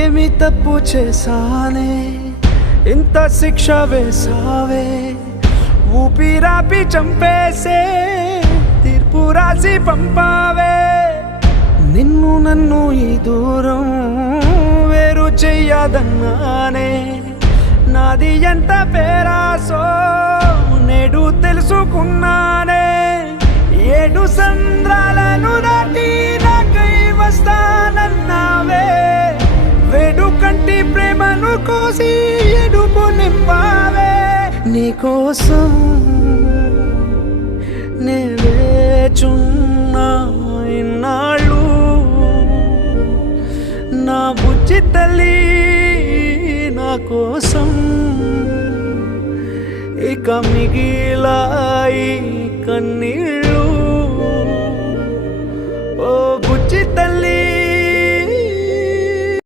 ఏమి తప్పు చేశానే ఇంత శిక్ష వేసావే ఊపిరాపి చంపేసే తీర్పు రాసి పంపావే నిన్ను నన్ను ఈ దూరం వేరు చెయ్యదన్నానే నాది ఎంత పేరాసో నేడు తెలుసుకున్నానే 7 సంద్రాలను దాటి నాకై వస్తానన్నావే వేడుకంటి ప్రేమను కోసి ఎడుపు నింపావే నీకోసం నే వేచున్నా ఇన్నాళ్ళు నా బుజ్జి తల్లి నా కోసం ఇక మిగిలాయి కన్నీళ్ళు ఓ